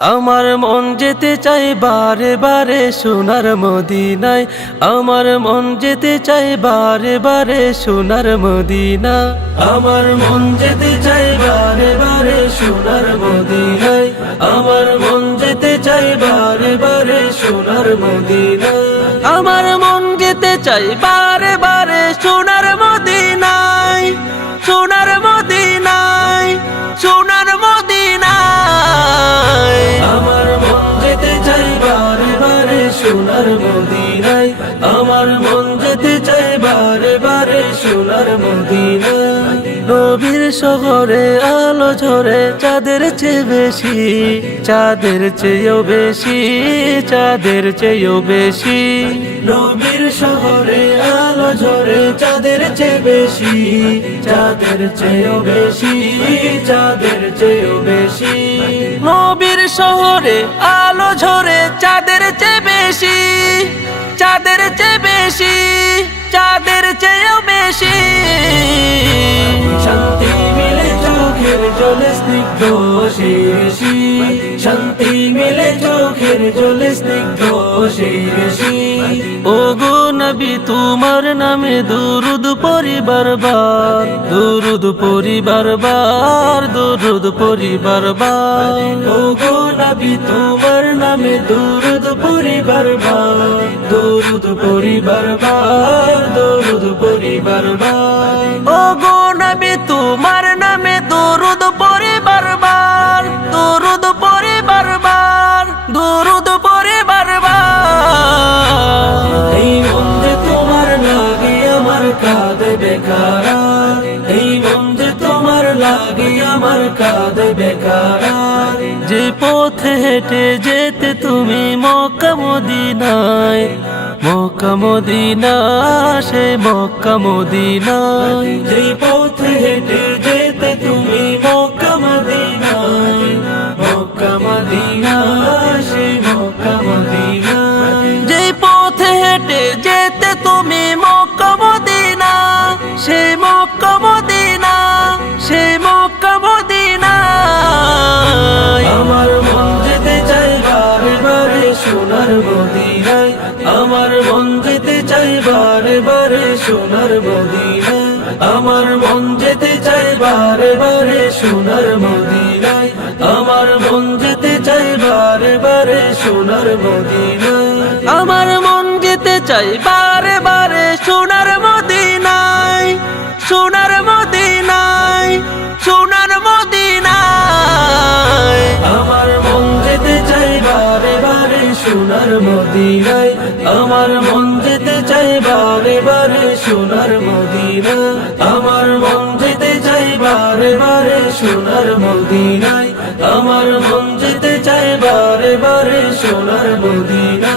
আমার মন যেতে চাই বারে বারে সোনার মদিনায়। আমার মন যেতে চাই বারে বারে সোনার মদিনা। আমার মন যেতে চাই বারে বারে সোনার মদিনায়। আমার মন যেতে চাই বারে বারে সোনার মদিনা। আমার মন যেতে চাই বারে বারে সোনার মদিনায়। সোনার মদিনায়, সোনার মদিনায়। আমার মন যেতে চাই বারে বারে সোনার মদিনায়। আমার মন যেতে চাই বারে বারে সোনার মদিনায়। নবীর শহরে আলো ঝরে চাঁদের চেয়ে বেশি, চাঁদের চেয়েও বেশি, চাঁদের চেয়েও বেশি। নবীর শহরে আলো ঝরে চাঁদের চেয়ে বেশি, চাঁদের চেয়েও বেশি, চাঁদের চেয়েও বেশি। নবীর শহরে আলো ঝরে চাঁদের চেয়ে বেশি, চাঁদের চেয়ে বেশি, চাঁদের চেয়েও বেশি। শান্তি মিলে চোখের জলে স্নিগ্ধ শিরশি, শান্তি মিলে চোখের জলে স্নিগ্ধ শিরশি। ওগো নবী তোমার নামে দুরুদ পড়ি বারবার, দুরুদ পড়ি বারবার, দুরুদ পড়ি বারবার। ওগো নবী তোমার নামে দুরুদ পড়ি বারবার, দুরুদ পড়ি বারবার, দুরুদ পড়ি বারবার। ওগো নবী তোমার নামে দুরুদ পড়ি বারবার, দুরুদ পড়ি বারবার, দুরুদ পড়ি বারবার। এই মন যে তোমার লাগে আমার কাঁদে বেকারার, এই মন যে তোমার লাগে আমার কাঁদে বেকারার। যে পথে হেঁটে যেতে তুমি মক্কা মদিনায়, মক্কা মদিনা, সে মক্কা মদিনায়। যে পথে হেঁটে যেতে তুমি মক্কা মদিনায়, মক্কা মদিনা, সে মক্কা মদিনায়। যে পথে হেঁটে যেতে তুমি মক্কা মদিনা, সে মক্কা মদিনা, সে মক্কা মদিনা। আমার মন যেতে চাই বারে বারে সোনার মদিনায়। আমার মন যেতে চাই বারে বারে সোনার মদিনায়। আমার মন যেতে চাই বারে বারে সোনার মদিনায়। আমার মন যেতে চাই বারে বারে সোনার মদিনায়। আমার মন যেতে চাই বারে বারে সোনার মদিনায়, সোনার মদিনায়, সোনার মদিনায়। আমার মন যেতে চাই বারে বারে সোনার মদিনায়। আমার মন যেতে চাই বারে বারে সোনার মদিনা। আমার মন যেতে চাই বারে বারে সোনার মদিনায়। আমার মন যেতে চাই বারে বারে সোনার মদিনা।